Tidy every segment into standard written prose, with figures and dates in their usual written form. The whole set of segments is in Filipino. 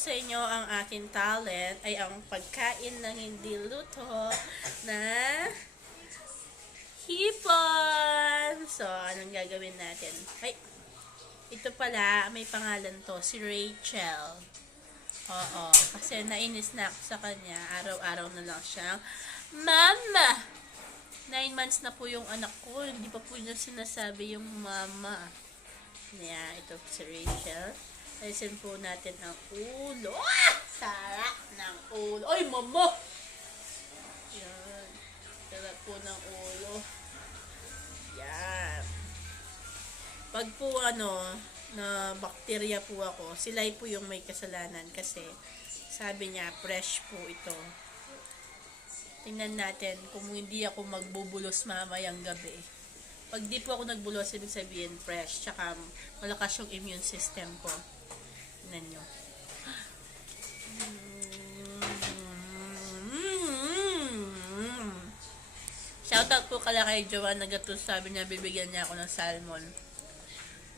sa inyo ang aking talent ay ang pagkain ng hindi luto na hipon. So, anong gagawin natin? Ay, ito pala, may pangalan to, si Rachel. Oo, kasi nainis na ako sa kanya. Araw-araw na lang siyang, Mama! 9 months na po yung anak ko. Hindi pa po niya sinasabi yung mama. Yeah, ito si Rachel. Alisin po natin ang ulo. Ah! Sarap ng ulo. Ay, mama! Yan. Sarap po ng ulo. Yan. Pag po na bakterya po ako, sila po yung may kasalanan kasi sabi niya, fresh po ito. Tingnan natin kung hindi ako magbubulos mamayang gabi. Pag di po ako nagbulos, ibig sabihin fresh, tsaka malakas yung immune system ko. Tingnan nyo. Shoutout po kala kay Joanna Gatus, sabi niya bibigyan niya ako ng salmon.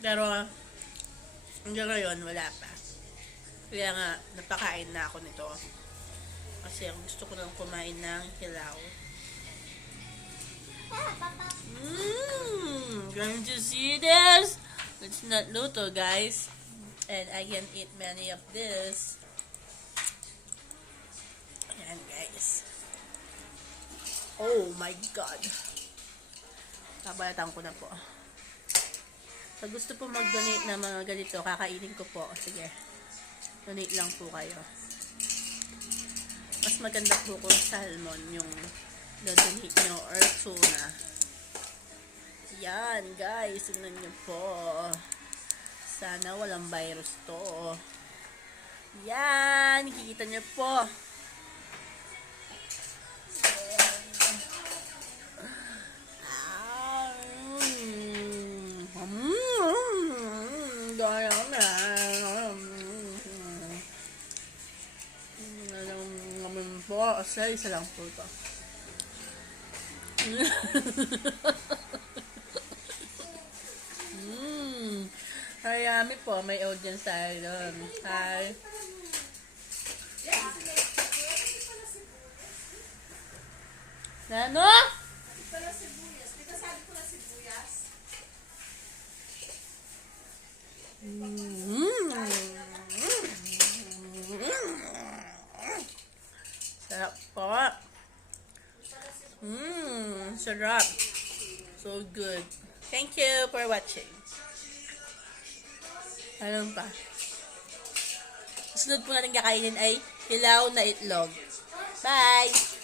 Pero hanggang ngayon wala pa. Kaya nga napakain na ako nito. Kasi ang gusto ko nang kumain ng hilaw. Going to see this? It's not luto, guys. And I can eat many of this. Ayan, guys. Oh my God. Kabalatan ko na po. Pag gusto po mag-donate na mga ganito, kakainin ko po. Sige. Donate lang po kayo. Mas maganda po kung salmon yung donate nyo or tuna. Yan, guys. Tignan nyo po. Sana walang virus to. Yan. Kikita nyo po. Isa lang po ito. Hayami po, may audience tayo doon. Hi. Nano? Pala sibuyas. Pinasabi ko na sibuyas. Sarap po. Sarap. So good. Thank you for watching. Ano pa? Sunod po natin kakainin ay hilaw na itlog. Bye!